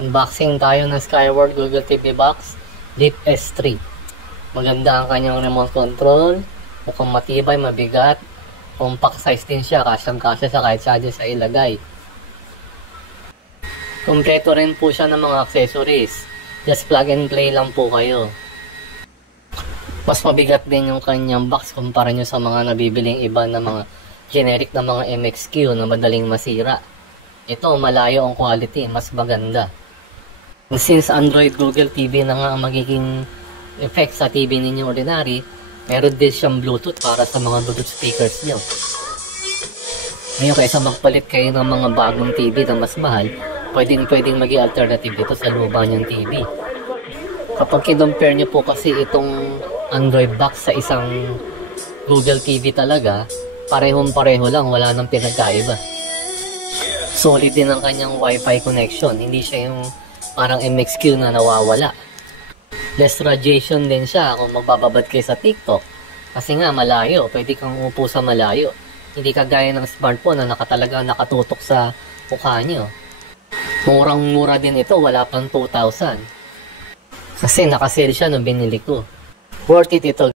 Unboxing tayo ng Skyward Google TV Box Leap S3. Maganda ang kanyang remote control. Mukhang matibay, mabigat. Compact size din siya, kasyang-kasya sa kahit saan sa ilagay. Kompleto rin po siya ng mga accessories. Just plug and play lang po kayo. Mas mabigat din yung kanyang box kumpara nyo sa mga nabibiling iba na mga generic na mga MXQ na madaling masira. Ito, malayo ang quality, mas maganda. Since Android Google TV na nga ang magiging effect sa TV ninyo ordinary, meron din siyang Bluetooth para sa mga Bluetooth speakers nyo. Ngayon, kaysa magpalit kayo ng mga bagong TV na mas mahal, pwedeng maging alternative ito sa luma niyang TV. Kapag kinumpare nyo po kasi itong Android box sa isang Google TV talaga, parehong-pareho lang, wala nang pinagkaiba. Solid din ang kanyang Wi-Fi connection, hindi siya yung parang MXQ na nawawala. Less radiation din siya kung magbababad kayo sa TikTok. Kasi nga malayo, pwede kang upo sa malayo. Hindi kagaya ng smartphone na nakatutok sa mukha nyo. Murang-mura din ito, wala pang 2,000. Kasi nakasale siya nung binili ko. Worth it ito.